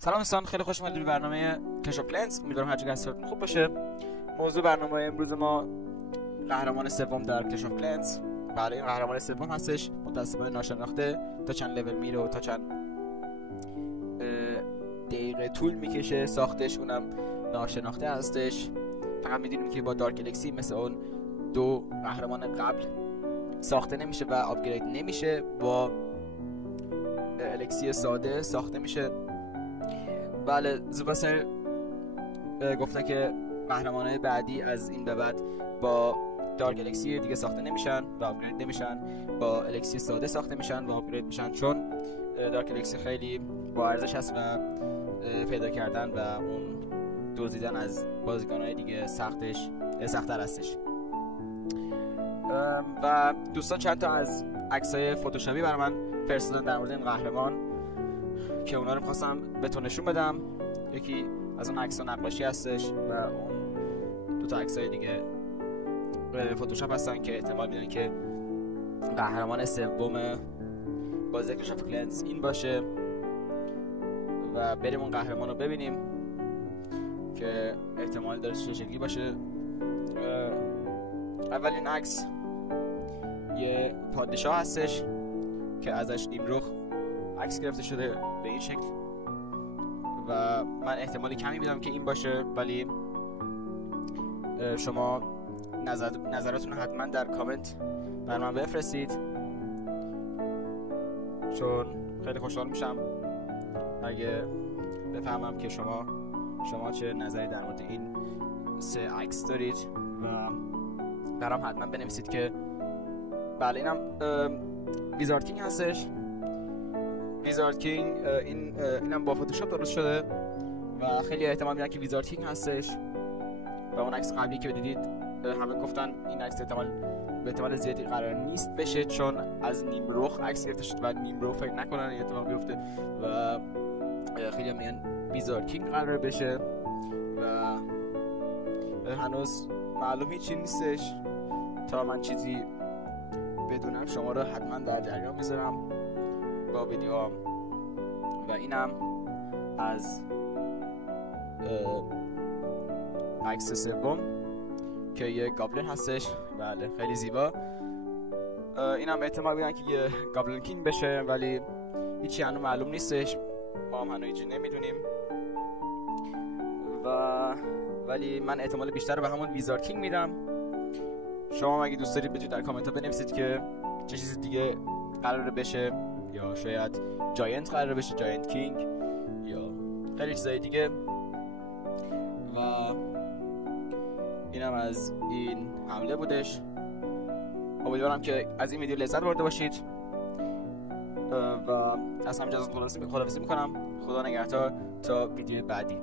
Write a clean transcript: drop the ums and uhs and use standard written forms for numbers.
سلام دوستان، خیلی خوش اومدید به برنامه کش اف کلنز. امیدوارم هر جا هستید خوب باشه. موضوع برنامه امروز ما قهرمان سوم در کش اف کلنز. برای قهرمان سوم هستش، متأسفانه ناشناخته، تا چند لول میره و تا چند دقیقه طول میکشه ساختش، اونم ناشناخته هستش. فقط میدونیم که با دارک الکسی مثل اون دو قهرمان قبل ساخته نمیشه و آپگرید نمیشه، با الکسی ساده ساخته میشه. بله، زوباسر گفته که قهرمانای بعدی از این به بعد با دارک الکسی دیگه ساخته نمیشن و آپگرید نمیشن، با الکسی ساده ساخته میشن و آپگرید میشن، چون دارک الکسی خیلی با ارزش هست و پیدا کردن و اون دزدیدن از بازیکن‌های دیگه سخت‌تر هستش. و دوستان چند تا از عکسای فتوشاپی برای من فرستادن در مورد این قهرمان که اونا رو می‌خواستم بهتون نشون بدم. یکی از اون عکس‌ها نقاشی هستش و اون دو تا عکسای دیگه فتوشاپ هستن که احتمال میدن که قهرمان سوم بازی کش اف کلنز این باشه و بریم اون قهرمان رو ببینیم که احتمال داره چه شکلی باشه. اولین عکس یه پادشاه هستش که ازش نیمرخ عکس گرفته شده به این شکل و من احتمالی کمی میدم که این باشه، ولی شما نظراتون حتما در کامنت بر من بفرستید، چون خیلی خوشحال میشم اگه بفهمم که شما چه نظری در مورد این سه عکس دارید و برام حتما بنویسید که بله اینم ویزارد کینگ هستش. ویزارد کینگ اینم با فتوشاپ درست شده و خیلی احتمال میدن که ویزارد کینگ هستش و اون عکس قبلی که دیدید همه گفتن این عکس به احتمال زیادی قرار نیست بشه، چون از نیمرخ عکس گرفته شده و نیمرخ فکر نکنن این اتفاق بیفته و خیلی میگن ویزارد کینگ قرار بشه و هنوز معلوم هیچی نیستش. تا من چیزی بدونم شما رو حتما در جریان میذارم با ویدیوام. و اینم از عکس سوم که یه گابلن هستش. بله خیلی زیبا. اینم احتمال میدن که یه گابلن کینگ بشه، ولی هیچی هنوز معلوم نیستش، ما هم هنوز هیچی نمیدونیم ولی من احتمال بیشتر رو به همون ویزارد کینگ میدم. شما اگه دوست دارید بتونید در کامنت ها بنویسید که چه چیز دیگه قراره بشه، یا شاید جاینت قراره بشه، جاینت کینگ یا خیلی چیزای دیگه. و اینم از این حمله بودش. امیدوارم که از این ویدیو لذت برده باشید و از همینجا خداحافظی میکنم. خدا نگهدار تا ویدیو بعدی.